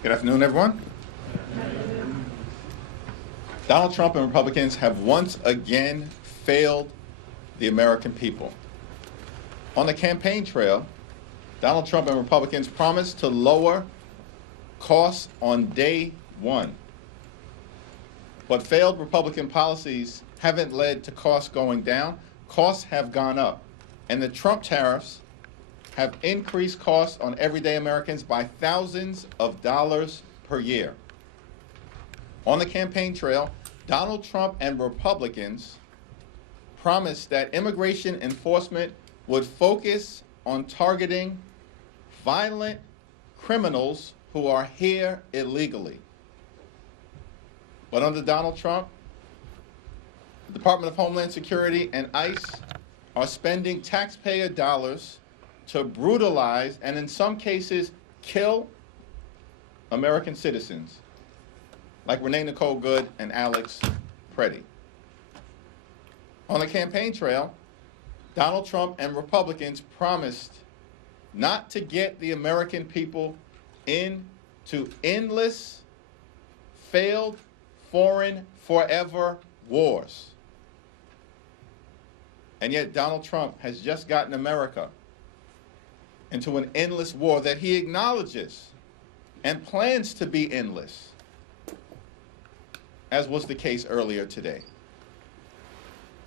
Good afternoon, everyone. Donald Trump and Republicans have once again failed the American people. On the campaign trail, Donald Trump and Republicans promised to lower costs on day one. But failed Republican policies haven't led to costs going down. Costs have gone up. And the Trump tariffs have increased costs on everyday Americans by thousands of dollars per year. On the campaign trail, Donald Trump and Republicans promised that immigration enforcement would focus on targeting violent criminals who are here illegally. But under Donald Trump, the Department of Homeland Security and ICE are spending taxpayer dollars to brutalize and in some cases kill American citizens like Renee Nicole Good and Alex Preddy. On the campaign trail, Donald Trump and Republicans promised not to get the American people into endless, failed, foreign, forever wars. And yet Donald Trump has just gotten America into an endless war that he acknowledges and plans to be endless, as was the case earlier today.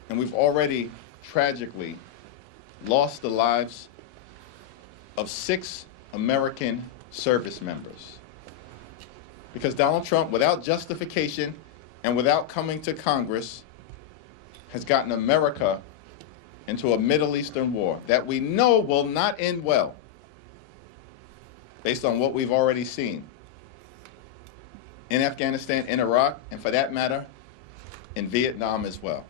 And we've already tragically lost the lives of 6 American service members because Donald Trump, without justification and without coming to Congress, has gotten America into a Middle Eastern war that we know will not end well based on what we've already seen in Afghanistan, in Iraq, and for that matter, in Vietnam as well.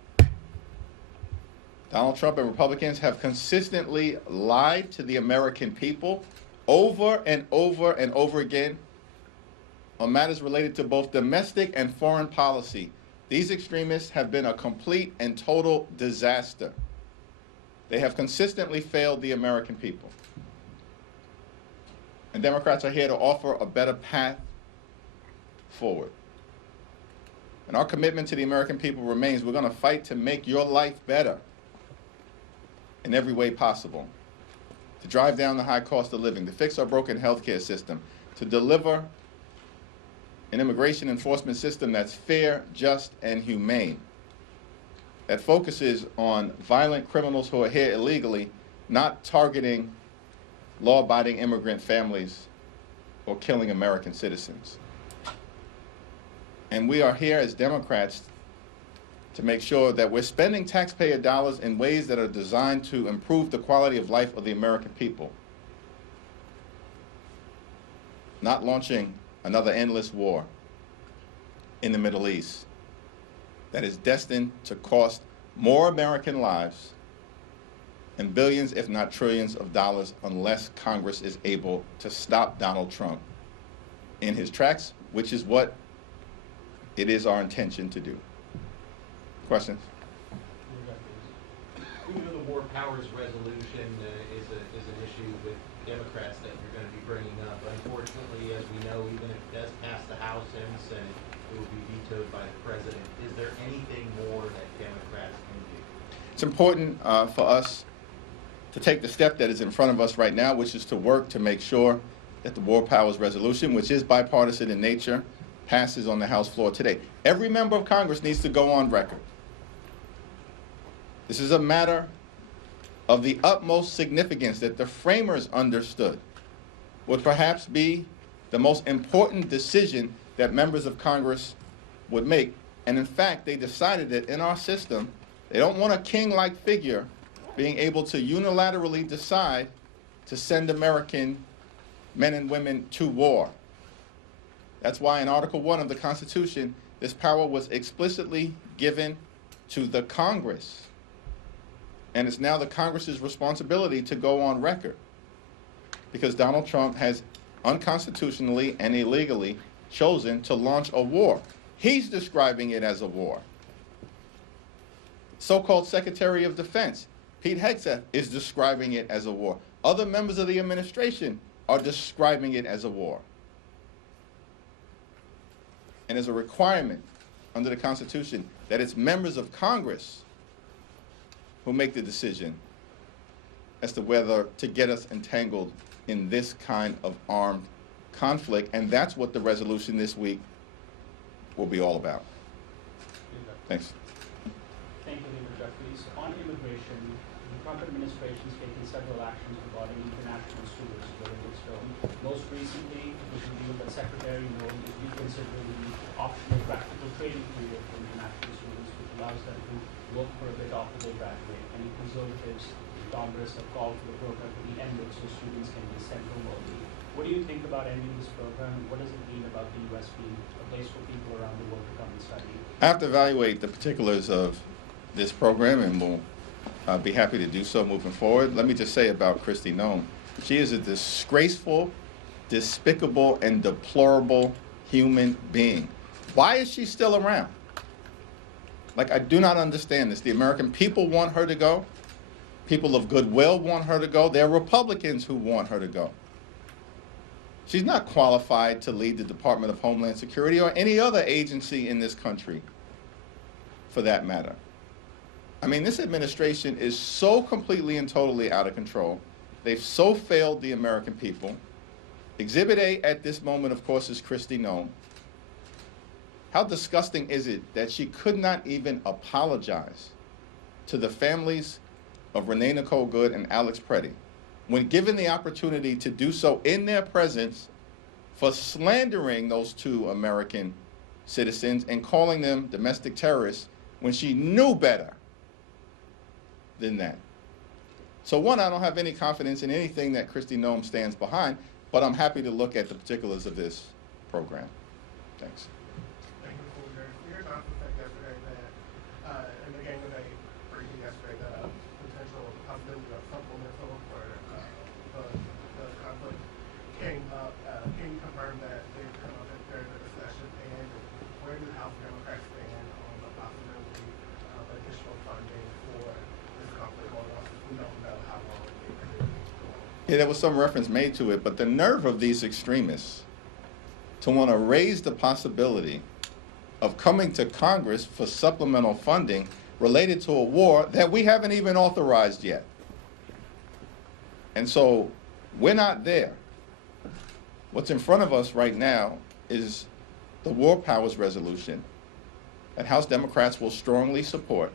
Donald Trump and Republicans have consistently lied to the American people over and over and over again on matters related to both domestic and foreign policy. These extremists have been a complete and total disaster. They have consistently failed the American people. And Democrats are here to offer a better path forward. And our commitment to the American people remains. We're going to fight to make your life better in every way possible, to drive down the high cost of living, to fix our broken healthcare system, to deliver an immigration enforcement system that's fair, just, and humane, that focuses on violent criminals who are here illegally, not targeting law-abiding immigrant families or killing American citizens. And we are here as Democrats to make sure that we're spending taxpayer dollars in ways that are designed to improve the quality of life of the American people, not launching another endless war in the Middle East that is destined to cost more American lives and billions, if not trillions of dollars, unless Congress is able to stop Donald Trump in his tracks, which is what it is our intention to do. Questions? Even though the War Powers Resolution is an issue with Democrats that you're going to be bringing up, unfortunately, as we know, even if it does pass the House and the Senate, it will be vetoed by the President. Is there anything more that Democrats can do? It's important for us to take the step that is in front of us right now, which is to work to make sure that the War Powers Resolution, which is bipartisan in nature, passes on the House floor today. Every member of Congress needs to go on record. This is a matter of the utmost significance that the framers understood would perhaps be the most important decision that members of Congress would make. And in fact, they decided that in our system, they don't want a king-like figure being able to unilaterally decide to send American men and women to war. That's why in Article 1 of the Constitution, this power was explicitly given to the Congress. And it's now the Congress's responsibility to go on record, because Donald Trump has unconstitutionally and illegally chosen to launch a war. He's describing it as a war. So-called Secretary of Defense, Pete Hegseth, is describing it as a war. Other members of the administration are describing it as a war. and is a requirement under the Constitution that it's members of Congress who make the decision as to whether to get us entangled in this kind of armed conflict, and that's what the resolution this week will be all about. Thanks. Thank you, Leader Jeffries. On immigration, the Trump administration has taken several actions regarding international students during its term. Most recently, it was revealed that Secretary Noem is reconsidering the optional practical training period for international students, which allows them to work for a bit after they graduate. Many conservatives in Congress have called for the program to be ended so students can be sent home early. What do you think about ending this program, and what does it mean about the U.S. being a place for people around the world to come and study? I have to evaluate the particulars of this program, and we'll be happy to do so moving forward. Let me just say about Kristi Noem, she is a disgraceful, despicable, and deplorable human being. Why is she still around? Like, I do not understand this. The American people want her to go. People of goodwill want her to go. There are Republicans who want her to go. She's not qualified to lead the Department of Homeland Security or any other agency in this country, for that matter. I mean, this administration is so completely and totally out of control. They've so failed the American people. Exhibit A at this moment, of course, is Kristi Noem. How disgusting is it that she could not even apologize to the families of Renee Nicole Good and Alex Preddy when given the opportunity to do so in their presence for slandering those two American citizens and calling them domestic terrorists when she knew better than that. So one, I don't have any confidence in anything that Kristi Noem stands behind, but I'm happy to look at the particulars of this program. Thanks. Thank you, Mr. Leader. We heard about the fact yesterday that, in the game today, briefing yesterday, that potential possibility of supplemental for the conflict came up. Can you confirm that they've come up if there's a discussion, and where do House Democrats stand on the possibility of additional funding for this conflict going on, since we don't know how long it could go on? Yeah, there was some reference made to it, but the nerve of these extremists to want to raise the possibility of coming to Congress for supplemental funding related to a war that we haven't even authorized yet. And so we're not there. What's in front of us right now is the War Powers Resolution that House Democrats will strongly support.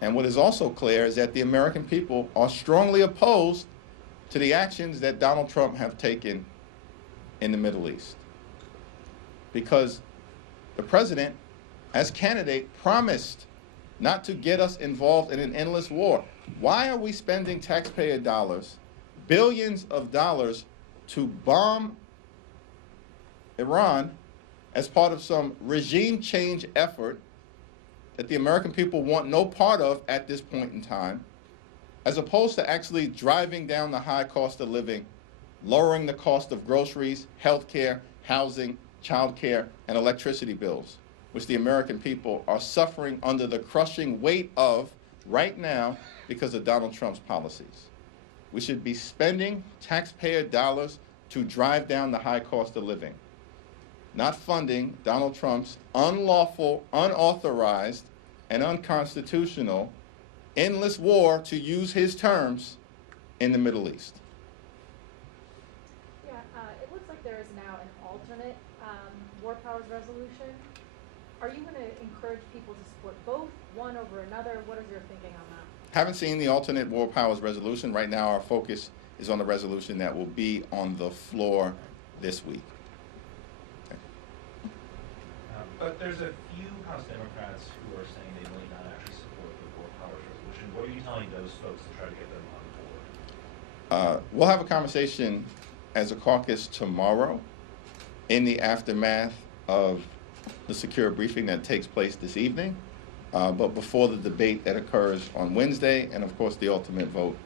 And what is also clear is that the American people are strongly opposed to the actions that Donald Trump have taken in the Middle East. Because the president, as candidate, promised not to get us involved in an endless war. Why are we spending taxpayer dollars, billions of dollars, to bomb Iran as part of some regime change effort that the American people want no part of at this point in time, as opposed to actually driving down the high cost of living, lowering the cost of groceries, health care, housing, child care, and electricity bills, which the American people are suffering under the crushing weight of right now because of Donald Trump's policies. We should be spending taxpayer dollars to drive down the high cost of living, not funding Donald Trump's unlawful, unauthorized, and unconstitutional endless war, to use his terms, in the Middle East. Yeah, it looks like there is now an alternate War Powers resolution. Are you going to encourage people to support both, one over another? What is your thinking on that? Haven't seen the alternate War Powers resolution. Right now our focus is on the resolution that will be on the floor this week. Okay. But there's a few House Democrats who are saying they may not actually support the War Powers resolution. What are you telling those folks to try to get them on board? We'll have a conversation as a caucus tomorrow in the aftermath of the secure briefing that takes place this evening, but before the debate that occurs on Wednesday, and of course the ultimate vote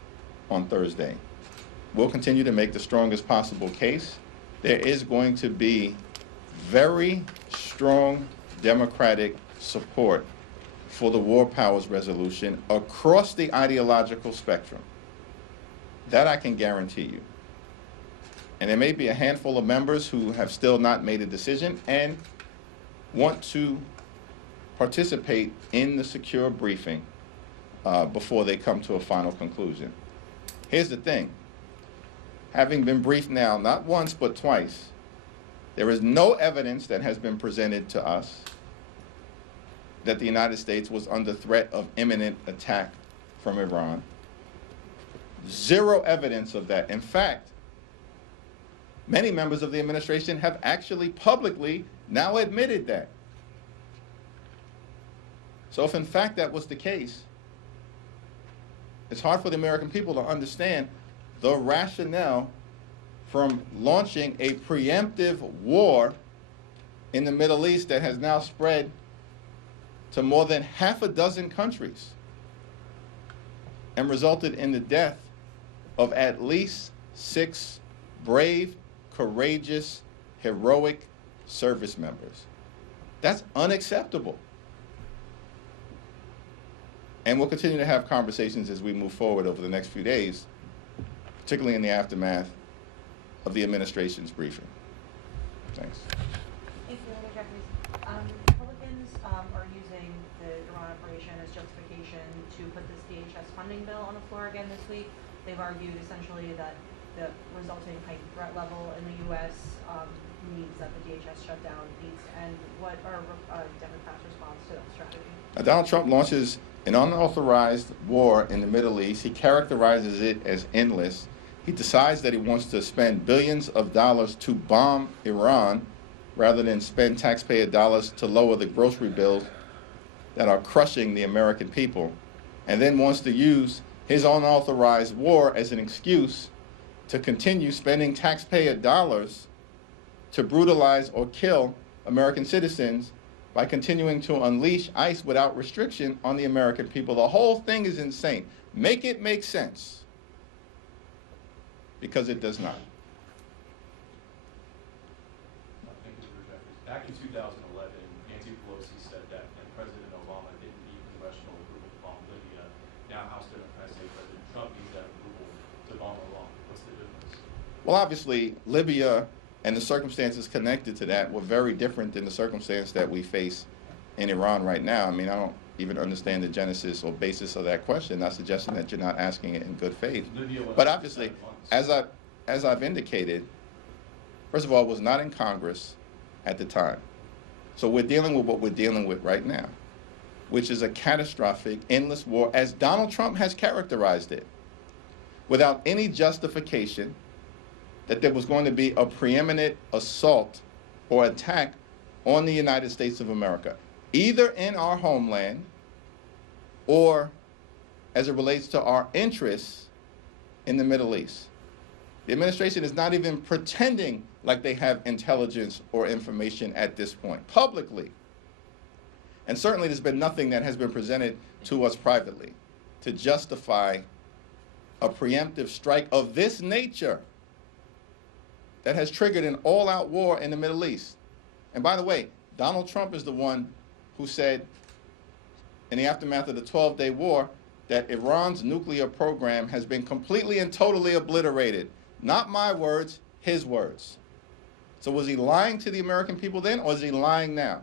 on Thursday. We'll continue to make the strongest possible case. There is going to be very strong Democratic support for the War Powers resolution across the ideological spectrum. That I can guarantee you. And there may be a handful of members who have still not made a decision, and want to participate in the secure briefing before they come to a final conclusion. Here's the thing. Having been briefed now, not once but twice, there is no evidence that has been presented to us that the United States was under threat of imminent attack from Iran. Zero evidence of that. In fact, many members of the administration have actually publicly now admitted that. So if in fact that was the case, it's hard for the American people to understand the rationale from launching a preemptive war in the Middle East that has now spread to more than half a dozen countries and resulted in the death of at least 6 brave, courageous, heroic service members. That's unacceptable. And we'll continue to have conversations as we move forward over the next few days, particularly in the aftermath of the administration's briefing. Thanks. Thank you, Leader Jeffries. Republicans are using the Iran operation as justification to put this DHS funding bill on the floor again this week. They've argued essentially that the resulting heightened threat level in the U.S. Means that the DHS shutdown needs to end. What are Democrats' response to that strategy? Donald Trump launches an unauthorized war in the Middle East. He characterizes it as endless. He decides that he wants to spend billions of dollars to bomb Iran rather than spend taxpayer dollars to lower the grocery bills that are crushing the American people, and then wants to use his unauthorized war as an excuse to continue spending taxpayer dollars to brutalize or kill American citizens by continuing to unleash ICE without restriction on the American people. The whole thing is insane. Make it make sense, because it does not. Thank you, Leader Jeffries. Back in 2011, Nancy Pelosi said that President Obama didn't need congressional approval to bomb Libya. Now House Democrats say President Trump needs that approval to bomb Iran. What's the difference? Well, obviously, Libya and the circumstances connected to that were very different than the circumstance that we face in Iran right now. I mean, I don't even understand the genesis or basis of that question, not suggesting that you're not asking it in good faith. But obviously, as I've indicated, first of all, it was not in Congress at the time. So we're dealing with what we're dealing with right now, which is a catastrophic, endless war, as Donald Trump has characterized it, without any justification that there was going to be a preeminent assault or attack on the United States of America, either in our homeland or as it relates to our interests in the Middle East. The administration is not even pretending like they have intelligence or information at this point, publicly. And certainly there's been nothing that has been presented to us privately to justify a preemptive strike of this nature that has triggered an all-out war in the Middle East. And by the way, Donald Trump is the one who said in the aftermath of the 12-day war that Iran's nuclear program has been completely and totally obliterated. Not my words, his words. So was he lying to the American people then, or is he lying now?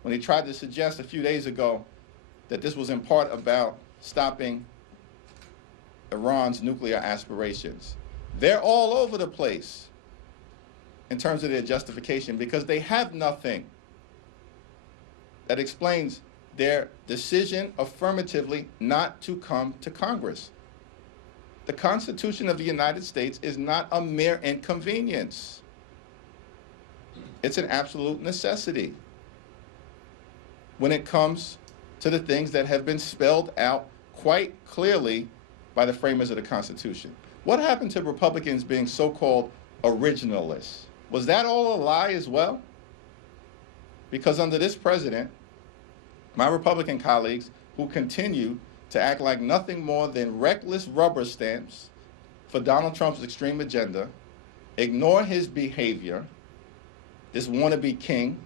When he tried to suggest a few days ago that this was in part about stopping Iran's nuclear aspirations. They're all over the place in terms of their justification because they have nothing that explains their decision affirmatively not to come to Congress. The Constitution of the United States is not a mere inconvenience. It's an absolute necessity when it comes to the things that have been spelled out quite clearly by the framers of the Constitution. What happened to Republicans being so-called originalists? Was that all a lie as well? Because under this president, my Republican colleagues who continue to act like nothing more than reckless rubber stamps for Donald Trump's extreme agenda, ignore his behavior, this wannabe king,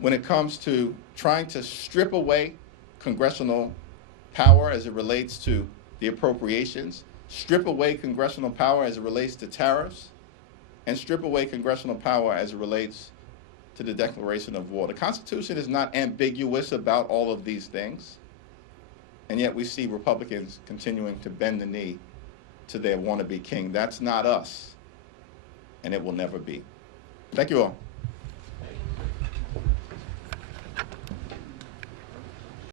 when it comes to trying to strip away congressional power as it relates to the appropriations, strip away congressional power as it relates to tariffs, and strip away congressional power as it relates to the declaration of war. The Constitution is not ambiguous about all of these things, and yet we see Republicans continuing to bend the knee to their wannabe king. That's not us, and it will never be. Thank you all.